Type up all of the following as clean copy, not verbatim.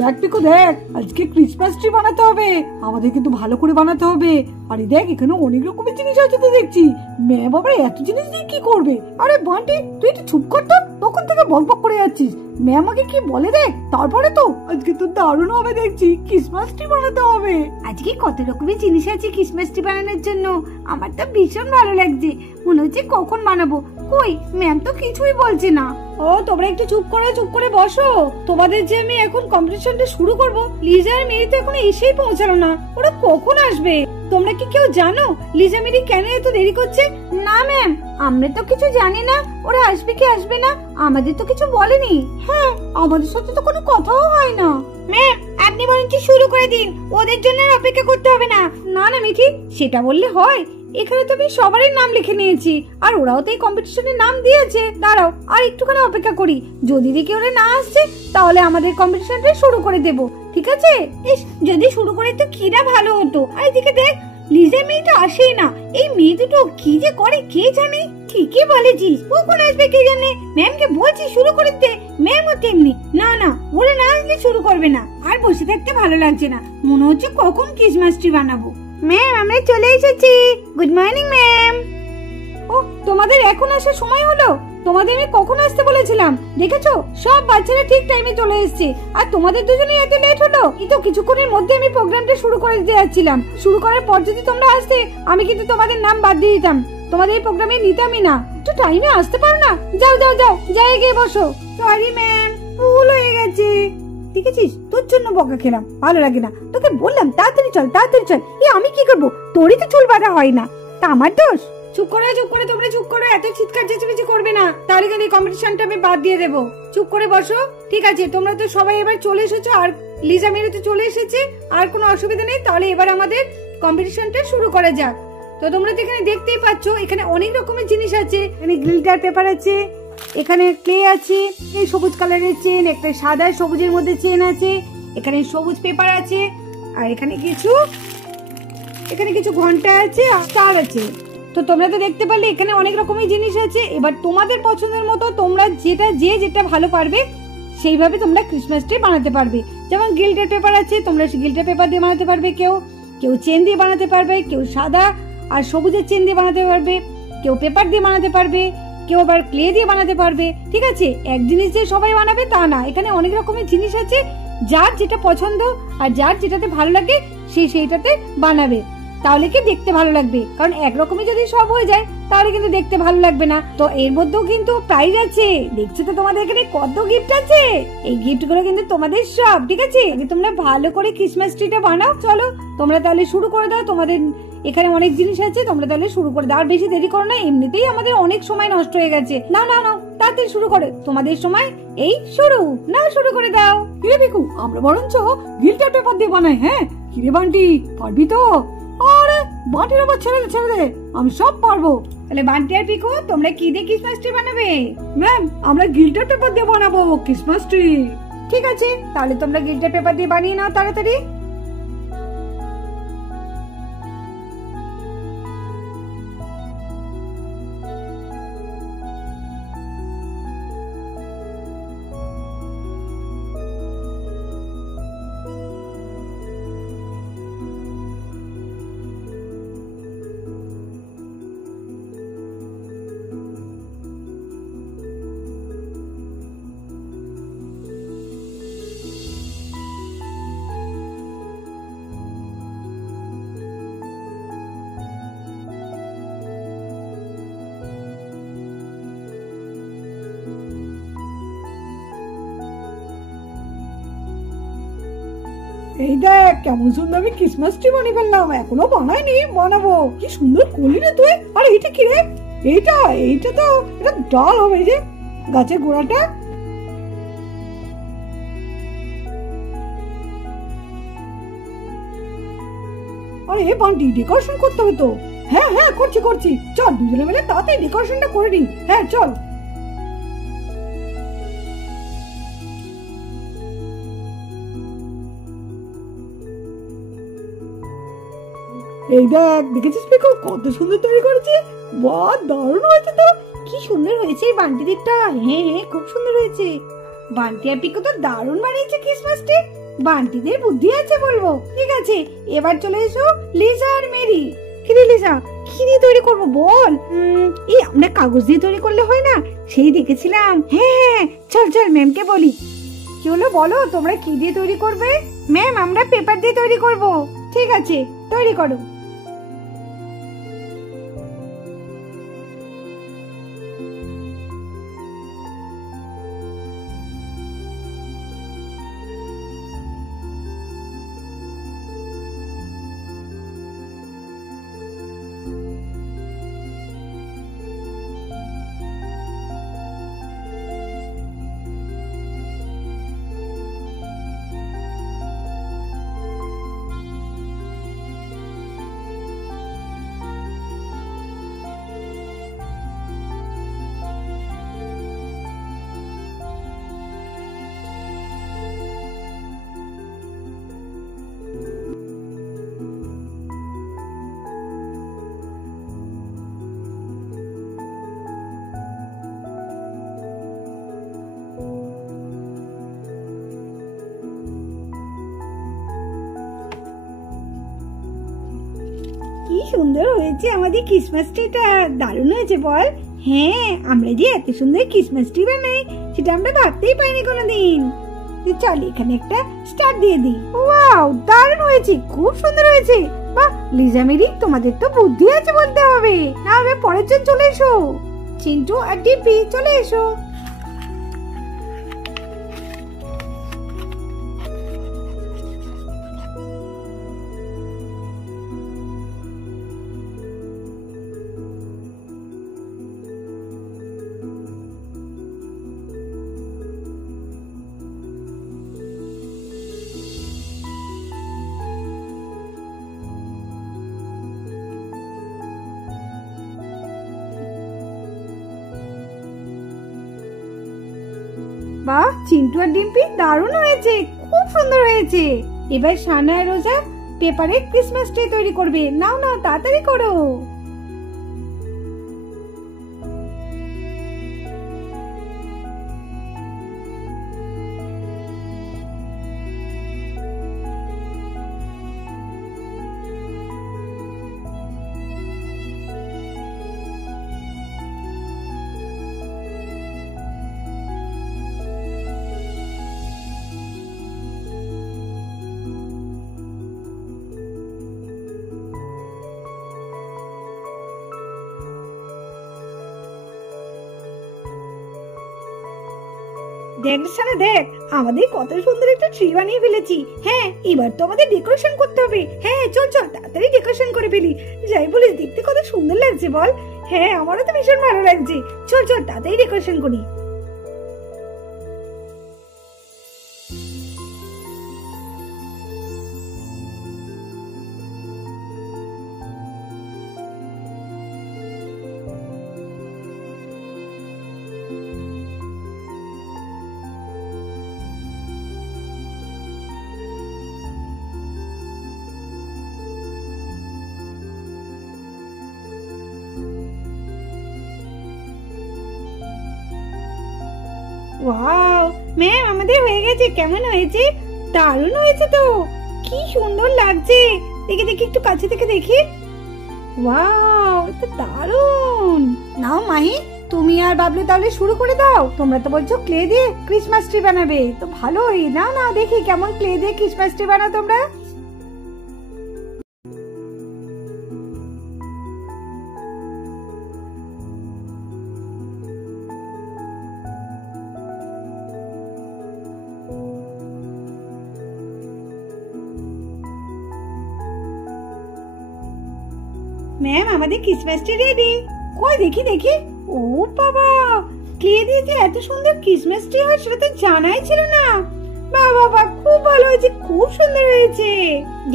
দেখ পিকু দেখ, আজকে ক্রিসমাস ট্রি বানাতে হবে, আমাদের কিন্তু ভালো করে বানাতে হবে। আরে দেখ এখানে অনেক রকমের জিনিস আছে তো দেখছি। মেয়ে বাবা এত জিনিস দিয়ে কি করবে? আরে বান্টি তুই একটু চুপ কর তো, তখন থেকে বকবক করে যাচ্ছিস। মেয়ে আমাকে কি বলে দেখ, তারপরে তো আজকে তো দারুণ হবে দেখছি, ক্রিসমাস ট্রি বানাতে হবে। আজকে কত রকমের জিনিস আছে ক্রিসমাস ট্রি বানানোর জন্য, আমার তো ভীষণ ভালো লাগছে। মনে হচ্ছে কখন বানাবো, কই ম্যাম তো কিছুই বলছে না। ও তোমরা একটু চুপ করে বসো। তোমাদের যে আমি এখন কম্পিটিশনটা শুরু করব, লিজা আর মেরি তো এখন এসেই পৌঁছালো না, ওরা কখন আসবে? তোমরা কি কেউ জানো লিজা মেরি কেন এত দেরি করছে? না ম্যাম, আমরা তো কিছু জানি না ওরা আসবে কি আসবে না, আমাদের তো কিছু বলেনি। হ্যাঁ, আমাদের সাথে তো কোনো কথাও হয় না। ম্যাম আপনি বরঞ্চ শুরু করে দিন, ওদের জন্য আর অপেক্ষা করতে হবে না। না না মিঠি, সেটা বললে হয়? এখানে তো আমি সবারই নাম লিখে নিয়েছি, আর ওরাও তো এই কম্পিটিশনের নাম দিয়েছে। দাঁড়াও আর একটুখানি অপেক্ষা করি, যদি দেখি ওরা না আসছে তাহলে আমাদের কম্পিটিশনটা শুরু করে দেব, ঠিক আছে? ইস, যদি শুরু করে তো কিরা ভালো হতো। আর এদিকে দেখ, লিজা মেয়েটা আসেই না, এই মেয়ে দুটো কি যে করে কে জানে। ঠিকই বলেছিস, কখন আসবে কে জানে। ম্যামকে বলছি শুরু করে দে, ম্যামও তেমনি। না না, ওরা না আসলে শুরু করবে না। আর বসে থাকতে ভালো লাগছে না, মনে হচ্ছে কখন ক্রিসমাস ট্রি বানাবো। ম্যাম আমরা চলে এসেছি, গুড মর্নিং ম্যাম। ও তোমাদের এখন আসার সময় হলো? তোমাদের আমি কখন আসতে বলেছিলাম? দেখেছো সব বাচ্চারা ঠিক টাইমে চলে এসেছে, আর তোমাদের দুজনে এত লেট হলো। কিন্তু কিছুক্ষণের মধ্যে আমি প্রোগ্রামটা শুরু করে দিতে যাচ্ছিলাম, শুরু করার পর যদি তোমরা আসতে আমি কিন্তু তোমাদের নাম বাদ দিয়ে দিতাম, তোমাদের এই প্রোগ্রামে নিতামই না। একটু টাইমে আসতে পারো না? যাও যাও যাও, জায়গায় বসো। সরি ম্যাম, ভুল হয়ে গেছে। দেখেছিস তোর জন্য বকা খেলাম, ভালো লাগে না। তোকে বললাম তাড়াতাড়ি চল তাড়াতাড়ি চল। আমি কি করবো? তোরই তো চুল বাঁধা হয় না, তা আমার দোষ? চুপ করে তোমরা চুপ করো, এত চিৎকার চেঁচামেচি করবে না, তাহলে কিন্তু এই কম্পিটিশনটা আমি বাদ দিয়ে দেবো। চুপ করে বসো, ঠিক আছে? তোমরা তো সবাই এবার চলে এসেছো, আর লিজা মেরি তো চলে এসেছে, আর কোনো অসুবিধা নেই। তাহলে এবার আমাদের কম্পিটিশনটা শুরু করা যাক। তো তোমরা তো এখানে দেখতেই পাচ্ছ, এখানে অনেক রকমের জিনিস আছে। এখানে গ্লিটার পেপার আছে, এখানে ক্লে আছে, এই সবুজ কালারের চেন, একটা সাদা সবুজের মধ্যে চেন আছে, এখানে সবুজ পেপার আছে, আর এখানে কিছু ঘন্টা আছে, আর স্টার আছে। তো তোমরা তো দেখতে পারলে এখানে অনেক রকমের জিনিস আছে। এবার তোমাদের পছন্দের মতো তোমরা যেটা ভালো পারবে সেইভাবে তোমরা ক্রিসমাস ট্রি বানাতে পারবে। যেমন গিল্টার পেপার আছে, তোমরা গিল্টার পেপার দিয়ে বানাতে পারবে, কেউ চেন দিয়ে বানাতে পারবে, কেউ সাদা আর সবুজের চেন দিয়ে বানাতে পারবে, কেউ পেপার দিয়ে বানাতে পারবে, কেউ আবার ক্লে দিয়ে বানাতে পারবে। ঠিক আছে, এক জিনিস দিয়ে সবাই বানাবে তা না, এখানে অনেক রকমের জিনিস আছে। যার যেটা পছন্দ আর যার যেটাতে ভালো লাগে সেইটাতে বানাবে, তাহলে কি দেখতে ভালো লাগবে। কারণ একরকমই যদি সব হয়ে যায় তাহলে কিন্তু দেখতে ভালো লাগবে না। তো এর মধ্যেও কিন্তু প্রাইজ আছে, দেখছো তো তোমাদের এখানে কত গিফট আছে। এই গিফট গুলো কিন্তু তোমাদের সব, ঠিক আছে? তোমরা ভালো করে ক্রিসমাস ট্রিটা বানাও। চলো তোমরা তাহলে শুরু করে দাও, তোমাদের এখানে অনেক জিনিস আছে, তোমরা তাহলে শুরু করে দাও। আর বেশি দেরি করো না, এমনিতেই আমাদের অনেক সময় নষ্ট হয়ে গেছে। না তাড়াতাড়ি শুরু করে, তোমাদের সময় এই শুরু করে দাও। কিরে বিকু, আমরা বরঞ্চ গিল্টার পেপার দিয়ে বানাই। হ্যাঁ কিরে বান্টি, পারবি তো? আরে বান্টির আবার ছেড়ে দে, আমি সব পারবো। তাহলে বান্টি আর পিকু তোমরা কি দিয়ে ক্রিসমাস ট্রি বানাবে? ম্যাম আমরা গিল্টার পেপার দিয়ে বানাবো ক্রিসমাস ট্রি। ঠিক আছে, তাহলে তোমরা গিল্টার পেপার দিয়ে বানিয়ে নাও তাড়াতাড়ি। এই দেখ কেমন সুন্দর আমি ক্রিসমাস ট্রি বানিয়ে ফেললাম, এখনো বানাইনি, বানাবো। কি সুন্দর করলি রে তুই। আরে এটা কি রে? এটা তো এটা ডাল হবে, যে গাছের গোড়াটা। আরে বান্টি ডেকোরেশন করতে হবে তো। হ্যাঁ করছি, চল দুজনে মিলে তাড়াতাড়ি ডেকোরেশনটা করে নি। হ্যাঁ চল। এই দেখ, দেখেছিস পিকু কত সুন্দর তৈরি করেছে? বাহ দারুণ হয়েছে তো। কি সুন্দর হয়েছে এই বান্টি দিকটা। হ্যাঁ খুব সুন্দর হয়েছে। বান্টি আর পিকু তো দারুণ বানিয়েছে ক্রিসমাস ট্রি। বান্টিদের বুদ্ধি আছে বলবো। ঠিক আছে, এবার চলে এসো লিজা আর মেরি। কিরে লিজা, কি দিয়ে তৈরি করবো বল? এই আমরা কাগজ দিয়ে তৈরি করলে হয় না? সেই দেখেছিলাম। হ্যাঁ, চল চল ম্যামকে বলি। কি হলো বলো, তোমরা কি দিয়ে তৈরি করবে? ম্যাম, আমরা পেপার দিয়ে তৈরি করব। ঠিক আছে, তৈরি করো। কি সুন্দর হয়েছে আমাদের ক্রিসমাস ট্রিটা, দারুণ হয়েছে বল? হ্যাঁ, আমরা যে এত সুন্দর ক্রিসমাস ট্রি বানাই সেটা আমরা ভাবতেই পাইনি কোনোদিন। চল এখানে একটা স্টার দিয়ে দিই। ওয়াও, দারুণ হয়েছে, খুব সুন্দর হয়েছে। বাহ লিজা মেরি, তোমাদের তো বুদ্ধি আছে বলতে হবে। না হবে পরের জন চলে এসো। চিন্টু আর ডিপি চলে এসো। বাহ চিন্টু আর ডিম্পি, দারুণ হয়েছে, খুব সুন্দর হয়েছে। এবার সানা আর রোজা পেপারে ক্রিসমাস ট্রি তৈরি করবে। নাও নাও, তাড়াতাড়ি করো। দেখ সানা, দেখ আমাদের কত সুন্দর একটা ট্রি বানিয়ে ফেলেছি। হ্যাঁ, এবার তো আমাদের ডেকোরেশন করতে হবে। হ্যাঁ চল চল, তাড়াতাড়ি ডেকোরেশন করে ফেলি। যাই বলিস, দেখতে কত সুন্দর লাগছে বল? হ্যাঁ, আমারও তো ভীষণ ভালো লাগছে। চল চল, তাড়াতাড়ি ডেকোরেশন করি। ওয়াও ম্যাম, আমাদের হয়ে গেছে। কেমন হয়েছে? দারুণ হয়েছে তো, কি সুন্দর লাগছে। দেখে দেখি, একটু কাছে থেকে দেখি। ওয়াও, এটা দারুণ। নাও মাহি, তুমি আর বাবলু তাহলে শুরু করে দাও। তোমরা তো বলছো ক্লে দিয়ে ক্রিসমাস ট্রি বানাবে, তো ভালোই। নাও নাও, দেখি কেমন ক্লে দিয়ে ক্রিসমাস ট্রি বানাও তোমরা। ম্যাম, আমাদের ক্রিসমাস ট্রি রেডি। কই দেখি দেখি। ও বাবা, ক্লে দিয়ে যে এত সুন্দর ক্রিসমাস ট্রি হয় সেটা তো জানাই ছিল না। বাবা বাবা, খুব ভালো হয়েছে, খুব সুন্দর হয়েছে।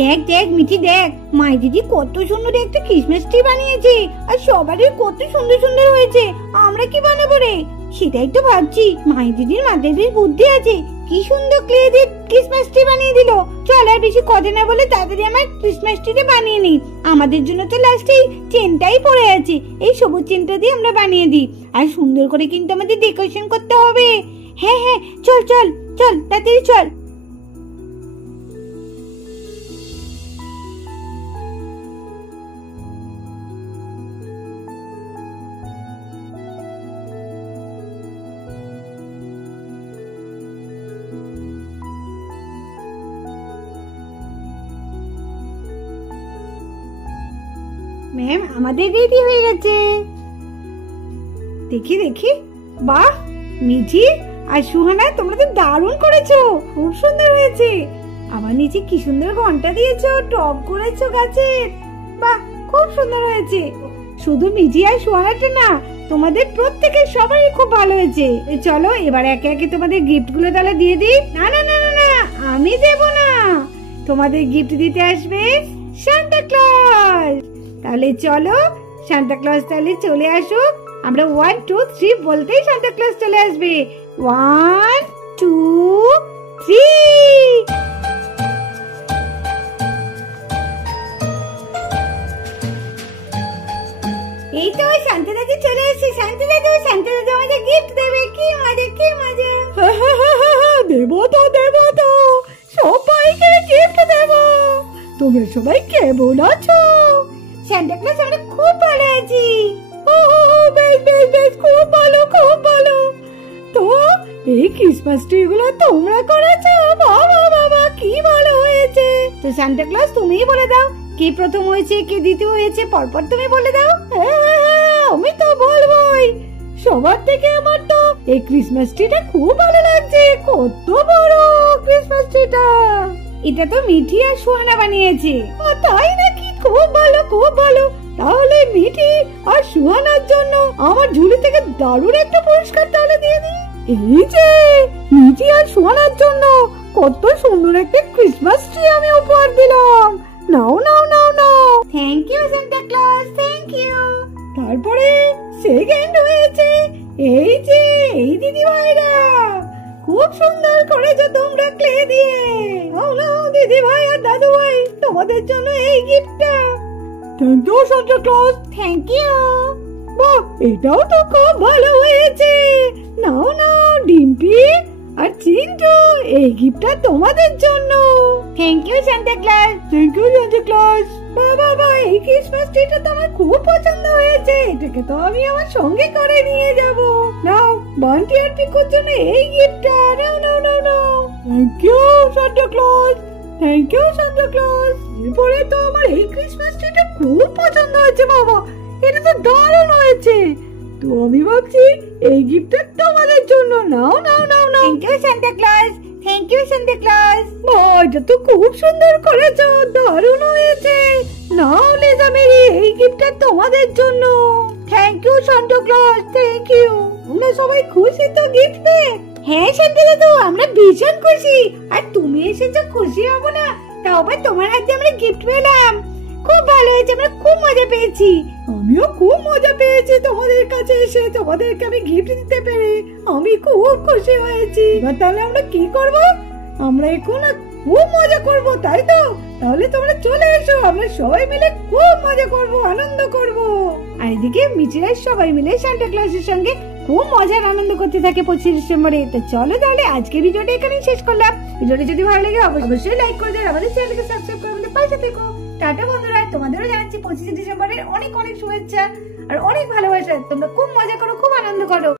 দেখ দেখ মিঠি, দেখ মাই দিদি কত সুন্দর একটা ক্রিসমাস ট্রি বানিয়েছে। আর সবারই কত সুন্দর সুন্দর হয়েছে। আমরা কি বানাবো রে? সেটাই তো ভাবছি। মাই দিদির মাথায় বেশ বুদ্ধি আছে, কি সুন্দর ক্লে দিয়ে ক্রিসমাস ট্রি বানিয়ে দিল। চল আর বেশি কথা না বলে তাড়াতাড়ি আমার ক্রিসমাস ট্রিটা বানিয়ে নিই। আমাদের জন্য তো লাস্টে চেনটাই পড়ে আছে, এই সবুজ চেনটা দিয়ে আমরা বানিয়ে দিই। আর সুন্দর করে কিন্তু আমাদের ডেকোরেশন করতে হবে। হ্যাঁ হ্যাঁ, চল চল চল, তাড়াতাড়ি চল। ম্যাম আমাদের রেডি হয়ে গেছে। দেখি দেখি, বাহ মিঠি আর সুহানা তোমরা তো দারুণ করেছো, খুব সুন্দর হয়েছে। আবার নিচে কি সুন্দর ঘন্টা দিয়েছো, টপ করেছো গাছের, বাহ খুব সুন্দর হয়েছে। শুধু মিঠি আর সুহানাটা না, তোমাদের প্রত্যেকের সবারই খুব ভালো হয়েছে। চলো এবার একে একে তোমাদের গিফট গুলো তাহলে দিয়ে দিই। না না না না না, আমি দেব না, তোমাদের গিফট দিতে আসবে সান্তা ক্লজ। তাহলে চলো সান্তা ক্লজ তাহলে চলে আসুক, আমরা 1 2 3 বলতেই সান্তা ক্লজ চলে আসবে। 1 2 3। এই তো শান্তি দাদু চলে এসেছে। শান্তি দাদু আমাদের গিফট দেবে, কি মজা কি মজা। দেবো তো সবাইকে গিফট দেবো। তোমরা সবাই কেমন আছো? সান্তা ক্লজ আমরা খুব ভালো আছি। বেশ খুব ভালো তো এই ক্রিসমাস ট্রি গুলো তোমরা করেছো? বাবা কি ভালো হয়েছে। তো সান্তা ক্লজ তুমিই বলে দাও, কে প্রথম হয়েছে কে দ্বিতীয় হয়েছে, পরপর তুমি বলে দাও। আমি তো বলবোই, সবার থেকে আমার তো এই ক্রিসমাস ট্রিটা খুব ভালো লাগছে। কত বড় ক্রিসমাস ট্রিটা! এটা তো মিঠি আর সুহানা বানিয়েছে। তাই নাকি? খুব ভালো। তাহলে মিঠি আর সুহানার জন্য আমার ঝুলি থেকে দারুণ একটা পুরস্কার তাহলে দিয়ে দিই। এই যে মিঠি আর সুহানার জন্য কত সুন্দর একটা ক্রিসমাস ট্রি আমি উপহার দিলাম। নাও। Thank you Santa Claus, thank you. তারপরে সেকেন্ড হয়েছে এই যে এই দিদি ভাইরা, খুব সুন্দর করেছো তোমরা ক্লে দিয়ে। নাও দিদি ভাই আর দাদু ভাই, তোমাদের জন্য এই গিফটটা। Thank you Santa Claus. Thank you. বাহ, এটাও তো খুব ভালো হয়েছে। নাও ডিম্পি আর চিন্টু, এই গিফটটা তোমাদের জন্য। Thank you Santa Claus. Thank you Santa Claus. বাবা এই ক্রিসমাস ট্রিটা তো আমার খুব পছন্দ হয়েছে, এটাকে তো আমি আমার সঙ্গে করে নিয়ে যাব। নাও বান্টি আর পিকুর জন্য এই গিফটটা। নাও। Thank you Santa Claus. Thank you Santa Claus. এরপরে তো আমার এই ক্রিসমাস ট্রিটা খুব পছন্দ হয়েছে বাবা, এটা তো দারুণ হয়েছে। তো আমি ভাবছি এই গিফটটা তোমাদের জন্য। নাও। Thank you Santa Claus. Thank you Santa Claus. এটা তো খুব সুন্দর করেছো, দারুণ হয়েছে। নাও লেজা মেরি, এই গিফটটা তোমাদের জন্য। Thank you Santa Claus, thank you. তোমরা সবাই খুশি তো গিফট পেয়ে? হ্যাঁ সান্তা দাদু, আমরা ভীষণ খুশি। আর তুমি এসেছো, খুশি হব না? তাও আবার তোমার হাতে আমরা গিফট পেলাম, খুব ভালো হয়েছে, আমরা খুব মজা পেয়েছি। আমিও খুব মজা পেয়েছি তোমাদের কাছে এসে, তোমাদেরকে আমি গিফট দিতে পেরে আমি খুব খুশি হয়েছি। এবার তাহলে আমরা কি করব? আমরা এখন খুব মজা করব, তাই তো? তাহলে তোমরা চলে এসো, আমরা সবাই মিলে খুব মজা করব, আনন্দ করব। আর এদিকে মিঠিরা সবাই মিলে সান্তা ক্লজের সঙ্গে খুব মজার আনন্দ করতে থাকে 25 ডিসেম্বরে। তো চলো তাহলে আজকে ভিডিওটা এখানেই শেষ করলাম। ভিডিওটা যদি ভালো লাগে অবশ্যই লাইক করে দাও, আমাদের চ্যানেলকে সাবস্ক্রাইব করে আমাদের পাশে থেকো। টাটা বন্ধুরা, তোমাদেরও জানাচ্ছি 25 ডিসেম্বরের অনেক শুভেচ্ছা আর অনেক ভালোবাসা। তোমরা খুব মজা করো, খুব আনন্দ করো।